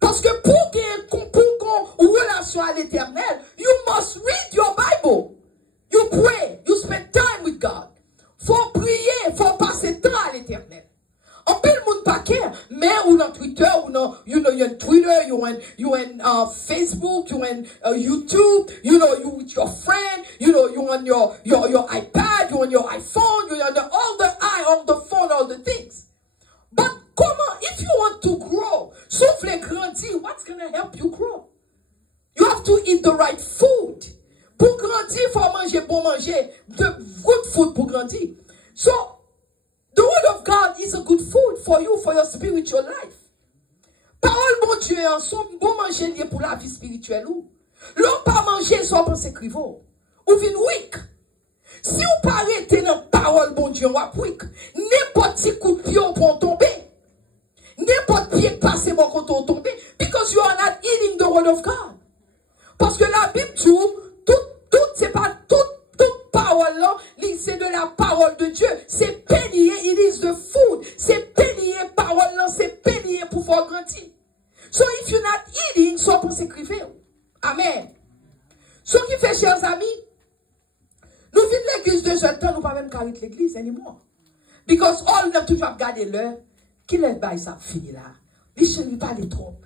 Parce que pour qu'on relation à l'éternel, you must read your Bible. You pray, you spend time with God. Faut prier, faut passer temps à l'éternel. En pile monde pas care, mais ou dans Twitter, ou dans, you know, you're on Twitter, you on Facebook, you on YouTube, you know, you with your friend, you know, you on your iPad, you on your iPhone, you on all the phone, all the things. But comment, if you want to grow, sauf les grandir, what's going to help you grow? You have to eat the right food. Pour grandir, il faut manger, bon manger, de good food pour grandir. So, the Word of God is a good food for you, for your spiritual life. Parole bon Dieu, en son bon manger lié pour la vie spirituelle ou. L'on pas manger, soit pour s'écrivant. Ou vin weak. Si vous pas arrêtez dans parole bon Dieu, ou weak. N'importe petit coup de pied pour tomber. N'importe pied passer mon côté tomber. Because you are not eating the Word of God. Parce que la Bible dit, c'est pas toute parole là, c'est de la parole de Dieu. C'est payé, it is the food. C'est payé, parole là, c'est payé pour faire grandir. So if you're not eating, soit pour s'écrire. Amen. Ce qui fait, chers amis, nous vivons l'église 2 heures de temps, nous pas même carrer l'église anymore. Because all of toujours regarder l'heure, qui laisse bail ça fini là. Les chéris pas les trop.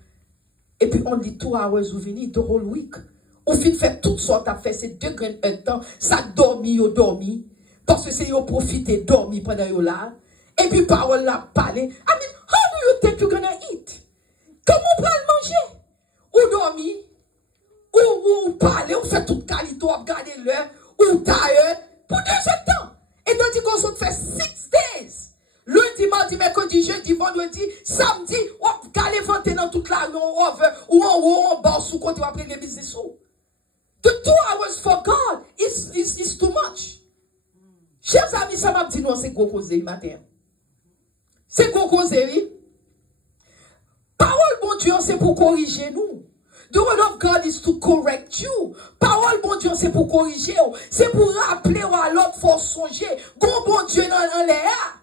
Et puis on dit 2 hours ou venir, the whole week. Ou fin fait toutes sortes à faire ces 2 grains de temps, ça dormi, yo dormi, parce que c'est yo profiter, dormi pendant yo là, Et puis parole la parler. I mean, how do you think you're gonna eat? Comment prendre manger? Ou dormir? Ou parler, ou faire toute qualité, ou regarder l'heure, ou tailler, pour 2 heures de temps. Et tandis qu'on se fait 6 days. Lundi, mardi, mercredi, jeudi, vendredi, samedi, ou regarder vanter dans toute la rue, ou en haut, en bas, sous côté, ou après les business. The 2 hours for God is too much. Chers amis, ça m'a dit non, c'est gros causé matin. C'est gros causé, oui. Parole, bon Dieu, c'est pour corriger nous. The word of God is to correct you. Parole, bon Dieu, c'est pour corriger. C'est pour rappeler à l'autre, faut songer. Bon Dieu, dans l'air.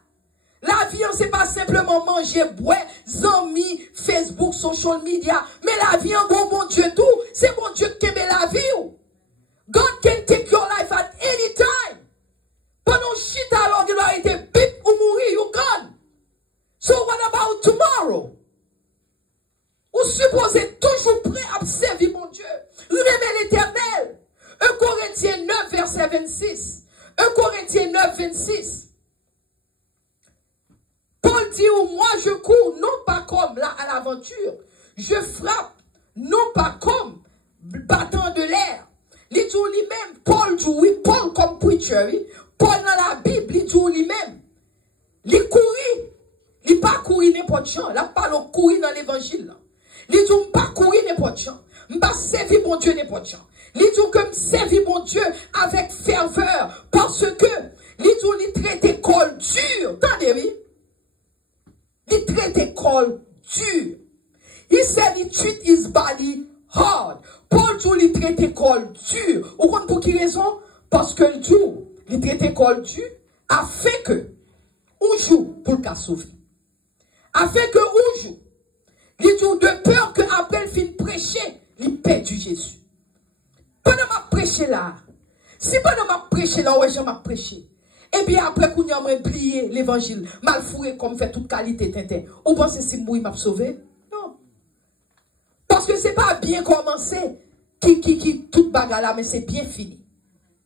La vie, c'est pas simplement manger, boire, amis, Facebook, social media. Mais la vie, bon Dieu, tout. C'est bon Dieu qui aime la vie. God can take your life at any time. Pendant shit alors, il a été bip ou mourir, you gone. So what about tomorrow? Vous supposez toujours prêt à servir mon Dieu. Remet l'éternel. 1 Corinthiens 9, verset 26. 1 Corinthiens 9, 26. Paul dit, moi je cours, non pas comme là à l'aventure. Je frappe, non pas comme battant de l'air. Il dit lui-même, Paul dit, oui, Paul comme preacher, oui. Paul dans la Bible, il dit lui-même. Il courit. Il pas courir n'importe gens. Là, pas le courir dans l'évangile. Il dit, pas courir n'importe gens. Pas servir mon Dieu n'importe gens. Il dit que servir mon Dieu avec ferveur. Parce que, il dit, il traite école dure. Attendez, oui. Il traite école dure. He said he treat his body hard. Paul dit, il traite école dure. Vous comprenez pour qui raison? Parce que le Dieu, il traite école dure, a fait que, on joue pour le cas sauver. A fait que, on joue. Il dit de peur que après le fin prêcher, il perd du Jésus. Pendant ma prêcher là, si pendant ma prêcher là, ouais, je m'a prêché. Et bien après qu'on y a oublié l'évangile, mal fourré comme fait toute qualité tintin. Ou pensez si moi m'a sauvé? Non. Parce que c'est pas bien commencé qui toute bagarre là, mais c'est bien fini.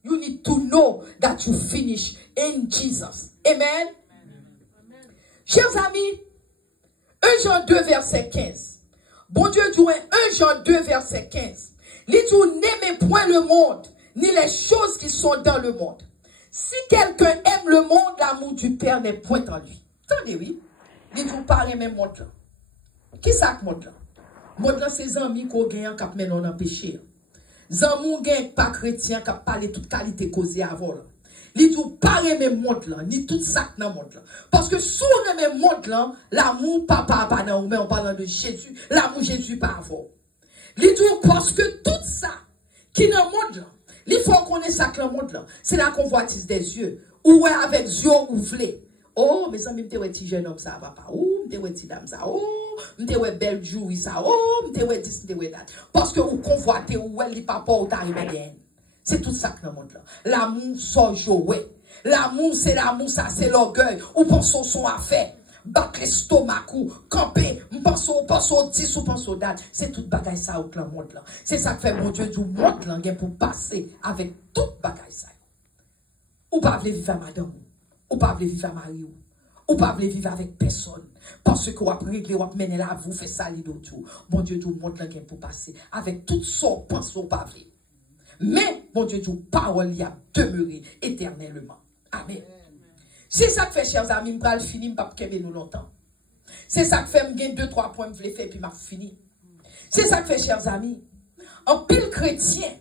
You need to know that you finish in Jesus. Amen. Chers amis, 1 Jean 2, verset 15. Bon Dieu dit 1 Jean 2, verset 15. Il dit, n'aimez point le monde, ni les choses qui sont dans le monde. Si quelqu'un aime le monde, l'amour du Père n'est point en lui. Attendez, oui. Il dit, pas aimer le monde là. Qui ça que monde là? Monde là, c'est amis qu'on gagne quand même on a péché. Zamou gagne pas chrétien qui parle toute qualité causée avant là. Il dit, pas aimer le monde là, ni tout ça dans le monde là. Parce que si on aime le monde là, l'amour papa pas dans mais en parlant de Jésus, l'amour Jésus pas avant. Il dit, parce que tout ça qui dans le monde là, il faut qu'on ait ça que le monde là, c'est la convoitise des yeux. Ou avec yeux ouvrés. Oh, mes amis, m'te petit jeune homme ça, papa. Oh, m'te petit dame ça. Oh, m'te belle jouie ça. Oh, m'te this, m'te that. Parce que vous convoitez ou les papa ou t'arrivez. C'est tout ça que dans le monde là. L'amour sans jouer. L'amour, ça, c'est l'orgueil. Ou pensons son affaire. Battre l'estomac ou camper. Pensons 10 ou pensons date. C'est tout bagaille ça au clan monde là. C'est ça que fait mon Dieu du monde là, pour passer avec tout bagaille ça. Ou pas voulez vivre à madame. Ou pas voulez vivre à mari. Ou pas voulez vivre avec personne. Parce que vous avez réglé, vous avez mené là, vous faites ça, tout. Mon Dieu du monde là, pour passer avec tout son pensons pas voulez. Mais, mon Dieu, toute parole y a demeuré éternellement. Amen. C'est ça que fait, chers amis, je vais finir, je ne vais pas nous longtemps. C'est ça que fait, je vais 2-3 points, je vais faire, puis je fini. C'est ça que fait, chers amis. En pile chrétien,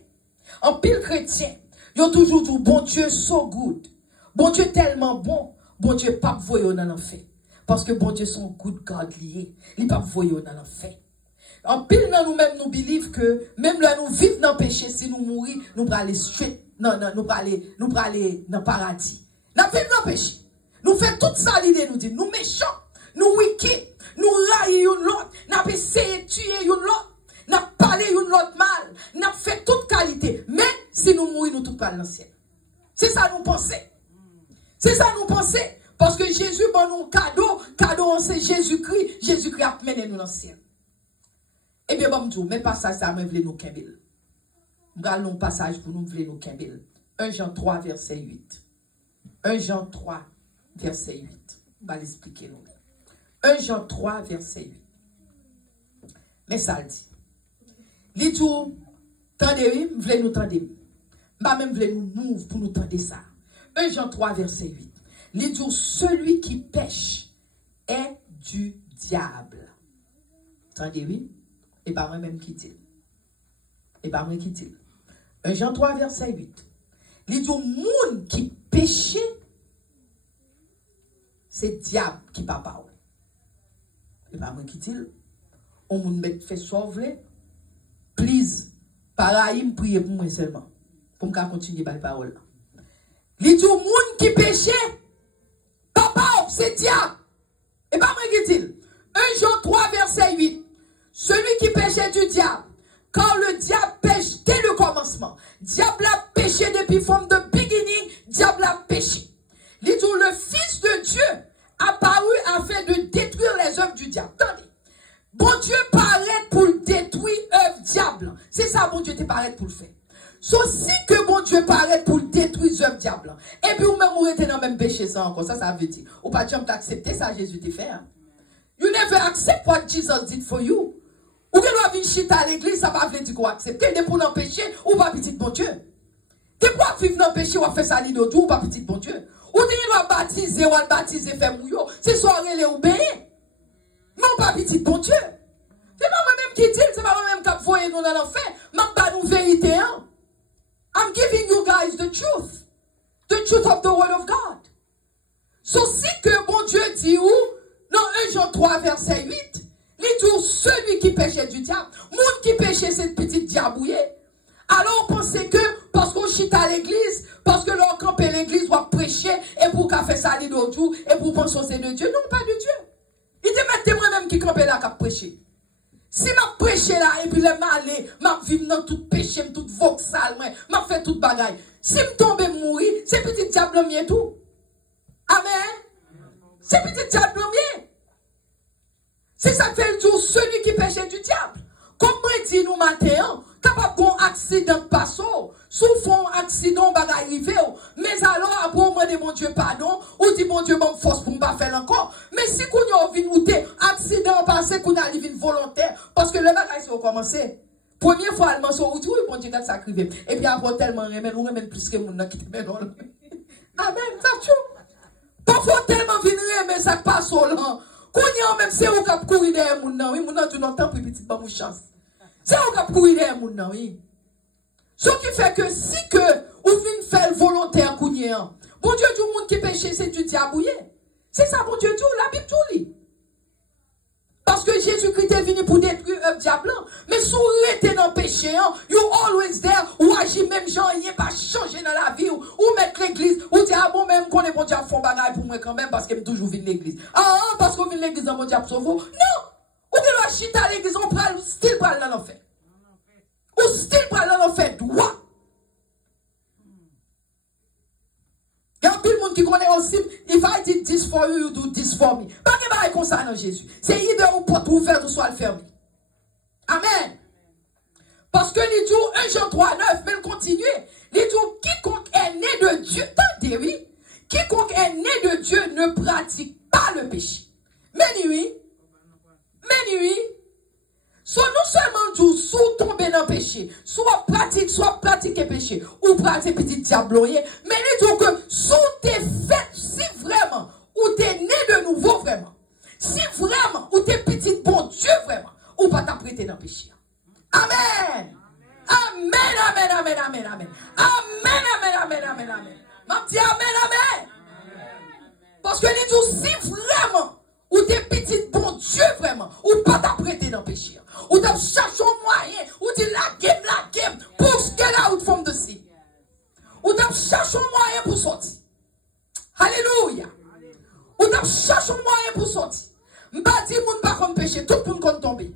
ils ont toujours dit, bon Dieu, so good. Bon Dieu, tellement bon Dieu, pas voyer dans l'enfer. Parce que bon Dieu, son good God lié. Il pas voyer dans l'enfer. En pile, nous-mêmes, nous believe que, même là, nous vivons dans le péché, si nous mourir, nous allons aller straight, nous allons aller dans le paradis. Nous vivons dans le péché. Nous faisons toute ça, l'idée, nous dit, nous méchants, nous wicked, nous raillons l'autre, nous essayons de tuer l'autre, nous parlons l'autre mal, nous faisons toute qualité. Mais, si nous mourons, nous tout parlons dans le ciel. C'est ça, nous pensons. C'est ça, nous pensons. Parce que Jésus, bon, nous cadeau, c'est Jésus-Christ a mené nous dans le ciel. Eh bien, bon, mais passage ça, je voulais nous kembel. Nous un passage pour nous voulons nous kembel. 1 Jean 3, verset 8. 1 Jean 3, verset 8. On va l'expliquer nous. 1 Jean 3, verset 8. Mais ça le dit. Les tout, tendez, vous voulez nous tendre. Bah même voulez nous move pour nous tendre ça. 1 Jean 3, verset 8. Les tout, celui qui pêche est du diable. Tendez, oui. Et pas moi-même qui dit. Et pas moi qui dit. 1 Jean 3, verset 8. Les tout, monde qui pêche, c'est diable qui pas parle. Et pas moi qui dit. On me fait sauver. Please, pareil, priez pour moi seulement. Pour me continuer par la parole. Les tout, monde qui pêche, papa, c'est diable. Et pas moi qui dit. 1 Jean 3, verset 8. Celui qui péchait du diable, quand le diable pêche dès le commencement, diable a péché depuis from the beginning, diable a péché. Le Fils de Dieu apparu afin de détruire les œuvres du diable. Attendez. Bon Dieu paraît pour détruire œuvres diable. C'est ça, bon Dieu te paraît pour le faire. Ceci que bon Dieu paraît pour détruire œuvres diable. Et puis, ou même ou êtes dans le même péché, ça encore. Ça veut dire. Ou pas jamais accepter ça, Jésus te fait. Hein? You never accept what Jesus did for you. Ou que doit venir chita à l'église, ça va dire qu'on accepte. Des pour l'empêcher, ou pas petit bon Dieu. Des pour vivre dans le péché, ou faire ça l'île ou pas petit bon Dieu. Ou des doit baptiser, ou baptiser, faire mouillot. C'est soit relais ou béni. Non, pas petit bon Dieu. C'est pas moi-même qui dit, c'est pas moi-même qui a voyé nous dans l'enfer. Même pas nous vérité, hein. I'm giving you guys the truth. The truth of the word of God. Ceci que bon Dieu dit où, dans 1 Jean 3, verset 8, il dit celui qui péchait du diable, monde qui péchait cette petite diabouillée. Alors on pensait que, parce qu'on chite à l'église, parce que l'on campe l'église va prêcher, et pour qu'à faire ça l'autre jour, et pour penser c'est de Dieu. Non, pas de Dieu. Il dit, mettez moi-même qui campe là, qui a prêché. Si m'a prêché là, et puis le malé, m'a vivre dans tout péché, tout voxal, m'a fait toute bagaille. Si me tombe mourir, c'est petit diable mien tout. Amen. C'est petit diable mien. C'est ça que fait le jour, celui qui péchait du diable. Comme moi dit nous matin, capable d'un accident de passant, sous fond accident va arriver, mais alors après on demande mon Dieu pardon, ou dit mon Dieu m'en force pour ne pas faire encore. Mais si qu'on y a vu ou t'es accident passé qu'on arrive volontaire, parce que le bagage c'est commencé. Première fois allemand sur ou tout bon Dieu quand ça crive. Et puis après tellement remède plus que mon qui te met dans le. Amen, ça tout. Parfois tellement venir mais ça passe au lent. Qu'on y a même c'est où cap courir derrière mon nan, oui, mon nan tu n'entends plus petit pas mon chance. C'est où cap courir derrière mon nan, oui. Ce qui fait que si que ou vient faire volontaire qu'on y a, bon Dieu du monde qui péché c'est du diabouillé. C'est ça bon Dieu dit la Bible tout lit. Parce que Jésus-Christ est venu pour détruire un diable. Mais si vous êtes dans le péché, you always there, ou agir même gens, il n'y a pas changé dans la vie, ou mettre l'église, ou dire, ah bon, même qu'on est bon Dieu font bagaille pour moi quand même, parce que je toujours venu l'église. Ah, parce qu'on vient l'église dans mon diable sauve. Non! Ou bien la chita à l'église, on prend style pour aller dans l'enfer. Ou style pour aller dans l'enfer, droit. Il y a tout le monde qui connaît aussi, if I did this for you, you do this for me. Pas de bail comme ça dans Jésus. C'est idée ou porte ouverte ou soit le fermé. Amen. Parce que les jours 1 Jean 3, 9, mais continue. Les jours quiconque est né de Dieu, tendez oui, quiconque est né de Dieu ne pratique pas le péché. Mais oui, soit non seulement Dieu, soit tomber dans le péché, soit pratiquer péché, ou pratiquer petit diabloyer, mais il dit que soit t'es fait, si vraiment, ou t'es né de nouveau vraiment, si vraiment, ou t'es petit bon Dieu vraiment, ou pas t'apprêter dans le péché. Amen. Amen, amen, amen, amen, amen. Amen, amen, amen, amen, amen. M'a dit amen, amen. Parce que il dit si vraiment, ou t'es petit bon Dieu vraiment, ou pas t'apprêter dans le péché. Ou t'as cherché un moyen, ou tu la game, pour get out from the sea. Ou t'as cherché un moyen pour sortir. Alléluia. Ou t'as cherché un moyen pour sortir. M'pas dit moun pas comme péché, tout le monde compte tomber.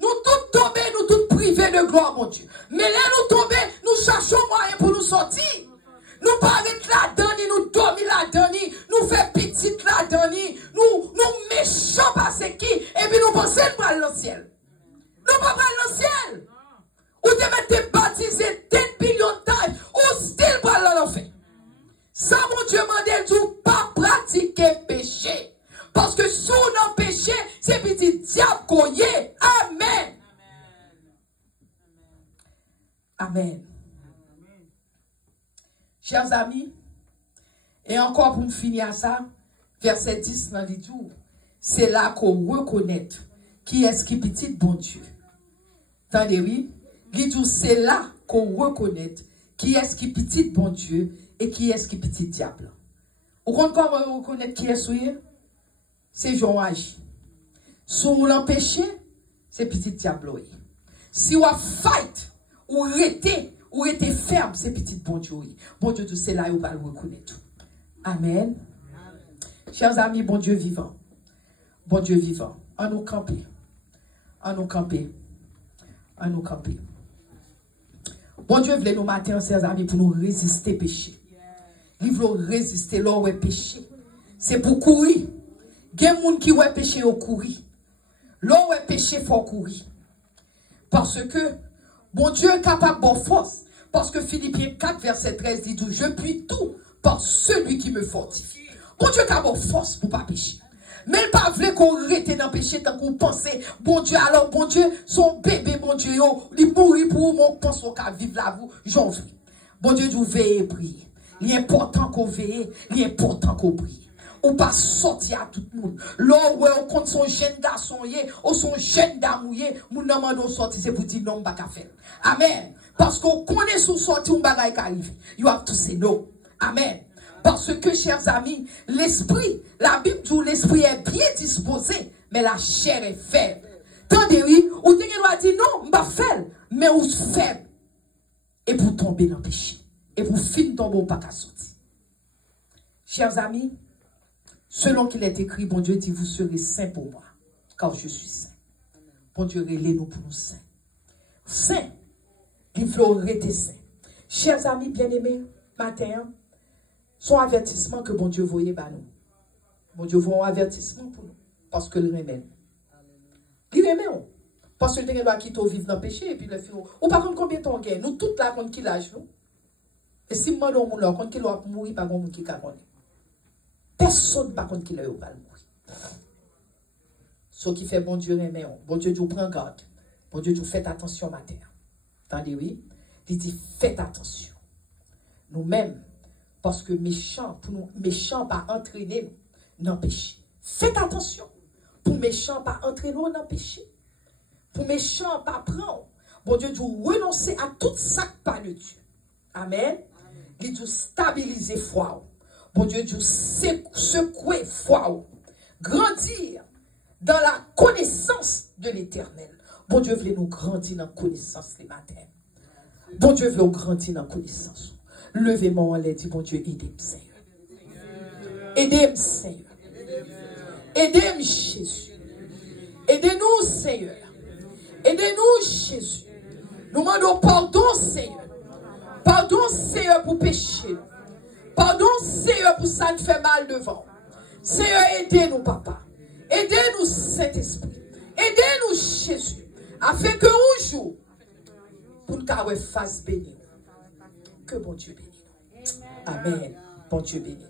Nous tous tomber, nous tous privés de gloire, mon Dieu. Mais là nous tomber, nous cherchons un moyen pour nous sortir. Nous pas mettre là-dedans, nous dormir là-dedans, nous faire petite là-dedans, nous méchants parce qui, et puis nous pensons pour aller dans le ciel. Nous pas aller dans le ciel. Ou te mettre baptisé 10 billions de temps, ou still pour aller dans l'enfer. Ça, mon Dieu m'a dit, pas pratiquer péché. Parce que sous nos péchés, c'est petit diable qu'on y est. Amen. Amen. Chers amis, et encore pour me finir à ça, verset 10 dans les jours, c'est là qu'on reconnaît qui est-ce qui petit bon Dieu. Attendez, oui? Les jours, c'est là qu'on reconnaît qui est-ce qui petit bon Dieu et qui est-ce qui petit diable. Vous comprenez comment reconnaître qui est-ce qui est? C'est Jean agi. Si vous l'empêchez, c'est petit diable. Si vous fight, ou restez ferme, c'est petit bon Dieu. Bon Dieu, c'est là où vous va le reconnaître. Amen. Chers amis, bon Dieu vivant. Bon Dieu vivant. En nous camper. En nous camper. En nous camper. Bon Dieu voulait nous mater, chers amis, pour nous résister péché. Il veut résister là où est péché. C'est pour courir. Il y a des gens qui ont péché au courir. Là où est péché, il faut courir. Parce que bon Dieu est capable de force. Parce que Philippiens 4, verset 13 dit tout. Je puis tout par celui qui me fortifie. Bon Dieu est capable de force pour ne pas pécher. Mais il pas vrai qu'on rete dans le péché tant qu'on pensait, bon Dieu, alors bon Dieu, son bébé, bon Dieu, il mourit pour mon pense qu'on vivre là, vous, j'en veux. Bon Dieu, vous veillez et priez. Il est important qu'on veille, il est important qu'on prie. Ou pas sortir à tout le monde. Là où on compte son jeune garçon, ou son jeune dame, mon nom de sortir, c'est pour dire non, pas qu'à faire. Amen. Parce qu'on connaît son sortie, on bagaille qui arrive. You have to say no. Amen. Parce que, chers amis, l'esprit, la Bible dit l'esprit est bien disposé, mais la chair est faible. Tandis, oui, ou doit dire non, pas faible, mais ou faible. Et pour tomber dans le péché. Et pour finir tomber, pas qu'à sortir. Chers amis, selon qu'il est écrit, bon Dieu dit, vous serez saints pour moi, car je suis saint. Bon Dieu, relève-nous pour nous saints. Saints, il faut rester saint. Chers amis bien-aimés, matin, son avertissement que bon Dieu voyait par nous. Bon Dieu voit un avertissement pour nous. Parce que le remède. Il remet. Parce que le qui t'ont vivre dans le péché. Et puis le fait, ou par contre, combien de temps gagne? Nous, toute la compte qui l'âge, nous. Et si moi, on mourir, compte qu'il va mourir, par contre, qui connaît. Personne, par contre, qui va mourir. Ce qui fait bon Dieu remet. Bon Dieu, tu prends garde. Bon Dieu, tu faites attention, ma terre. Attendez, oui. Il dit, faites attention. Nous-mêmes, parce que méchants, pour nous, méchants pas entraîner dans le péché. Faites attention. Pour méchants pas entraîner dans le péché. Pour méchants pas prendre. Bon Dieu, vous renoncer à tout ça pas de Dieu. Amen. Il dit stabiliser foi. Bon Dieu, vous secouer foi. Grandir dans la connaissance de l'éternel. Bon Dieu voulait nous grandir dans la connaissance les matins. Bon Dieu veut nous grandir dans la connaissance. Levez-moi en l'air, dit bon Dieu, aidez-moi, Seigneur. Aidez-moi, Seigneur. Aidez-moi, Jésus. Aidez-nous, Seigneur. Aidez-nous, Jésus. Nous demandons pardon, Seigneur. Pardon, Seigneur, pour pécher. Pardon, Seigneur, pour ça qui fait mal devant. Seigneur, aidez-nous, Papa. Aidez-nous, Saint-Esprit. Aidez-nous, Jésus. Afin que un jour, pour nous fasse bénir. Que bon Dieu bénisse. Amen. Bon Dieu bénisse.